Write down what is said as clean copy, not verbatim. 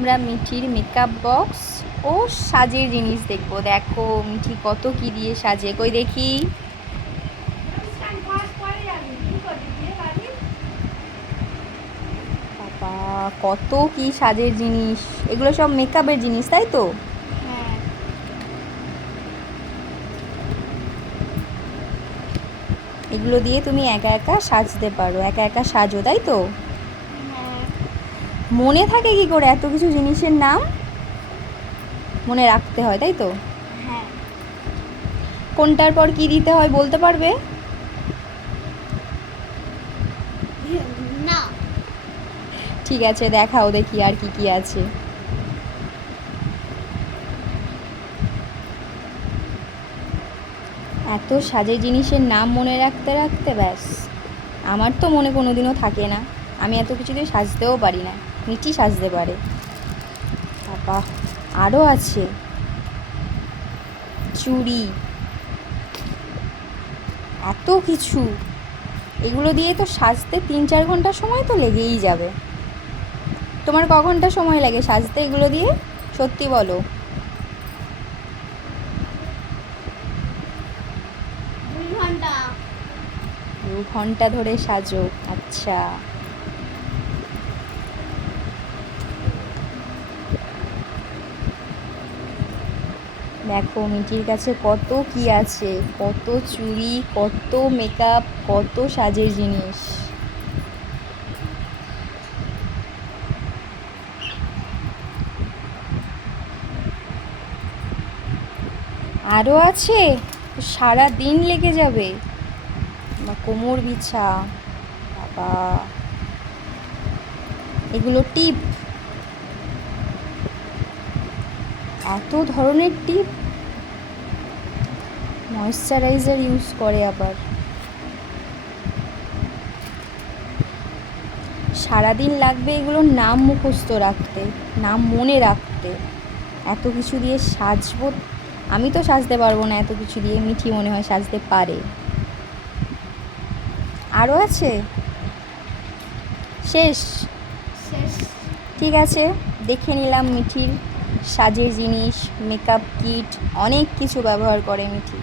আমরা মিঠির makeup box ও সাজের জিনিস দেখবো। দেখো মিঠি কত কি দিয়ে সাজে, কই দেখি। বাবা কত কি সাজের জিনিস, এগুলো সব মেকআপের জিনিস তাই তো? হ্যাঁ। এগুলো দিয়ে তুমি একা একা সাজতে পারো, একা একা সাজো তাই তো? হ্যাঁ। মনে থাকে কি করে এত কিছু জিনিসের নাম? মনে রাখতে হয় তাই তো? হ্যাঁ। কোনটার পর কি দিতে হয় বলতে পারবে? না। ঠিক আছে দেখাও দেখি আর কি কি আছে। এত সাজের জিনিসের নাম মনে রাখতে রাখতে ব্যাস আমার তো মনে কোনোদিনও থাকে না। আমি এত কিছু দিয়ে সাজতেও পারি না, মিঠি সাজতে পারে। বাবা আরও আছে চুড়ি, এত কিছু। এগুলো দিয়ে তো সাজতে 3-4 ঘন্টা সময় তো লেগেই যাবে। তোমার ক ঘন্টা সময় লাগে সাজতে এগুলো দিয়ে, সত্যি বলো? 2 ঘন্টা। 2 ঘন্টা ধরে সাজো? আচ্ছা। দেখো মিঠির কাছে কত কি আছে, কত চুড়ি, কত মেকআপ, কত সাজের জিনিস। আরও আছে, সারা দিন লেগে যাবে। কোমর বিছা, বাবা এগুলো টিপ, এত ধরনের টিপ। ময়েশ্চারাইজার ইউজ করে আবার। সারাদিন লাগবে এগুলোর নাম মুখস্থ রাখতে, নাম মনে রাখতে। এত কিছু দিয়ে সাজবো, আমি তো সাজতে পারবো না এত কিছু দিয়ে, মিঠি মনে হয় সাজতে পারে। আরও আছে? শেষ? শেষ। ঠিক আছে, দেখে নিলাম মিঠির সাজের জিনিস, মেকআপ কিট, অনেক কিছু ব্যবহার করে মিঠি।